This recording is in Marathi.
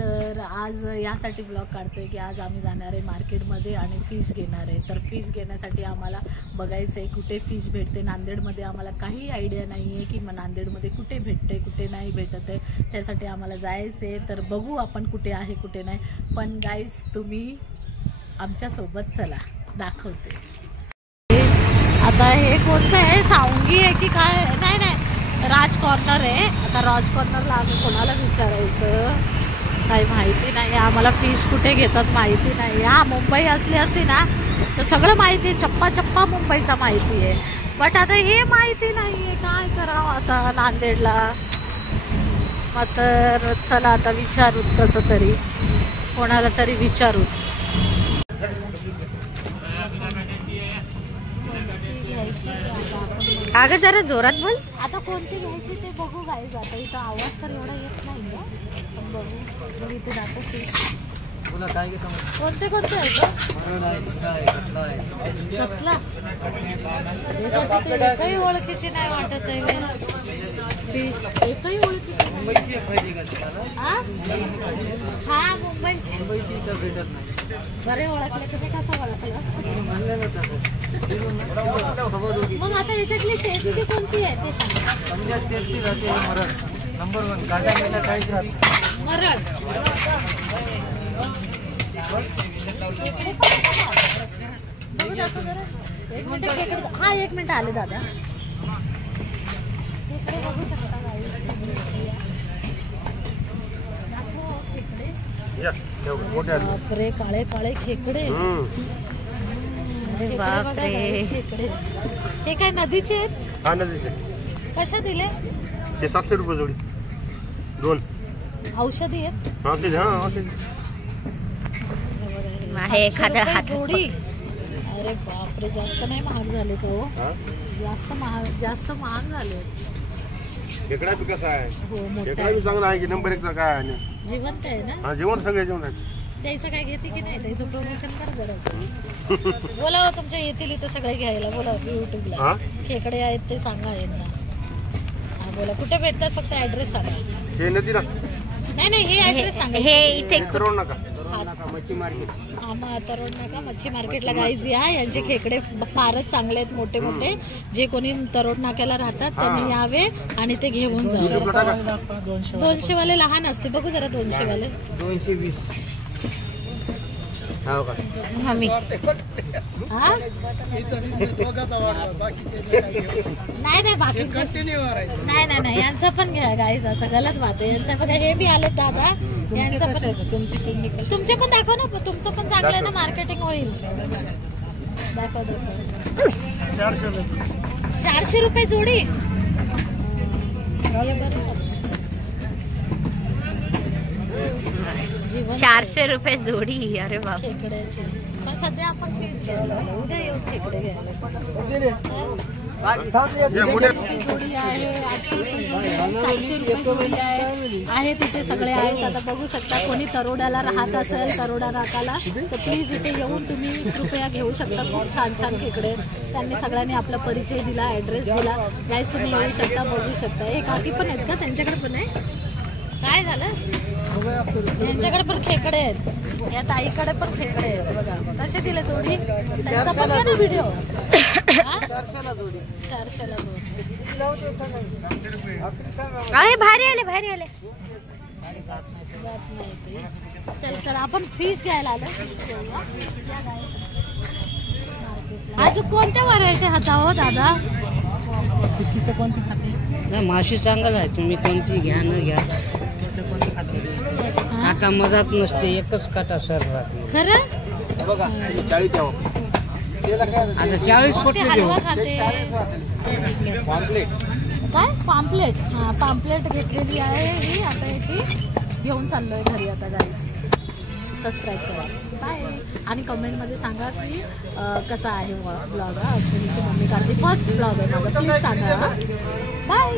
तर आज यासाठी ब्लॉग काढतोय की आज आम्ही जाणार आहे मार्केटमध्ये आणि फिश घेणार आहे। तर फिश घेण्यासाठी आम्हाला बघायचं आहे कुठे फिश भेटते। नांदेडमध्ये आम्हाला काही आयडिया नाही आहे की नांदेडमध्ये कुठे भेटते कुठे नाही भेटत आहे, त्यासाठी आम्हाला जायचं आहे। तर बघू आपण कुठे आहे कुठे नाही, पण गाईज तुम्ही आमच्यासोबत चला, दाखवते। आता हे कोणतं आहे, सावंगी आहे की काय? नाही नाही, राज कॉर्नर आहे। आता राज कॉर्नरला आम्ही कोणाला विचारायचं काही माहिती नाही, आम्हाला फिश कुठे घेतात माहिती नाही। हा मुंबई असली ना तर सगळं माहिती आहे, चप्पा चप्पा मुंबईचा माहिती आहे, बट आता हे माहिती नाही आहे काय करावं आता नांदेडला। मग तर चला आता विचारूत, कसं तरी कोणाला तरी विचारूत। अगं जरा जोरात बोल। आता कोणती घ्यायची ते बघू गाईज। आता इथं आवाज तर एवढा येत नाही आहे, पण बघू इथे दाखवते कोणते कोणते आहेत। कतला एकही ओळखीची नाही वाटत आहे फिश, एकही ओळखीची नाही। हा मुंबईची बरे ओळखले, तुम्ही कसं ओळखलं? मग आता याच्यातली टेस्टी कोणती आहे ते सांगा। टेस्टी राहते मरळ, नंबर 1 काटा काहीच राहते मरळ। एक मिनिट, हा 1 मिनिट आले दादा। बापरे, काळे काळे खेकडे, बापरे खेकडे। हे काय नदीचे आहेत? हा नदीचे। कशा दिले? ते 700 रुपये जोडी, 2 औषधी आहेत। औषधी, हा औषधी आहे एखादा हात जोडी। अरे बापरे, जास्त नाही महाग झाले तो, जास्त महाग झाले। खेकडा बी कसा आहे? हो मोठा खेकडा बी चांगला आहे की नंबर 1 चा काय आहे? जिवंत आहे ना? हा जेवण सगळे जेवण आहे। त्याचं काय घेते की नाही, त्याचं प्रमोशन कर जरा। बोला तुमच्या येतील इथं सगळे घ्यायला, बोला युट्यूबला खेकडे आहेत ते सांगा यांना। हा बोला कुठे भेटतात, फक्त ऍड्रेस सांगा। हे नदी ना? नाही नाही, हे ऍड्रेस सांगा। हे इथे तरोड नका, मच्छी मार्केट। हा तरोड नाका मच्छी मार्केटला गाईज या, यांचे खेकडे फारच चांगले आहेत, मोठे मोठे। जे कोणी तरोड नाक्याला राहतात त्यांनी यावे आणि ते घेऊन जावे। 200 वाले लहान असते, बघू जरा 200 वाले। 220 हो का? मम्मी नाही बाकीचे नाही नाही नाही, यांचं पण घ्या गाईज, असं गलत बात आहे। यांचं बघा, हे बी आलेत दादा, यांचं पण तुमचे पण दाखव ना, तुमचं पण चांगलं आहे ना, मार्केटिंग होईल। दाखव 400 रुपये जोडी। 400 रुपये जोडी। अरे बाप, खेकड्याची पण सध्या आपण फिश घ्यायला, उद्या येऊ खेकडे घ्यायला। जोडी आहे 800 रुपये जोडी, 700 रुपये जोडी आहे तिथे सगळे आहेत। आता बघू शकता, कोणी तरोड्याला राहत असेल, तरोडा राखाला, तर प्लीज इथे येऊन तुम्ही कृपया घेऊ शकता। खूप छान छान खेकडे, त्यांनी सगळ्यांनी आपला परिचय दिला, ऍड्रेस दिला। गाईज तुम्ही येऊ शकता, बघू शकता। एक काकी पण आहेत का त्यांच्याकडे? पण आहे। काय झालं, यांच्याकडे पण खेकडे आहेत, या ताईकडे पण खेकडे आहेत। बघा कसे दिले जोडी, त्यांचा पण ना व्हिडिओ। 400ला जोडी, 400ला जोडी। अरे भारी आले भारी आले। चल तर आपण फिश घ्यायला आलो। आज कोणत्या व्हरायटी खाता हो दादा? कोणती खाते? माशी चांगला आहे, तुम्ही कोणती घ्या न घ्या, काटा मजाक नसते, एकच काटा सर राहते। खरं बघा 40 आता 40 कोटी हलवा खाते पॉम्पलेट। काय पॉम्पलेट? हा पॉम्पलेट घेतलेली आहे ही, आता याची घेऊन चाललोय घरी। आता गाईज सबस्क्राईब करा, बाय। आणि कमेंटमध्ये सांगा की कसा आहे ब्लॉग। अश्विनीची मम्मी काढते, फर्स्ट ब्लॉग आहे माझा, प्लीज सांगा, बाय।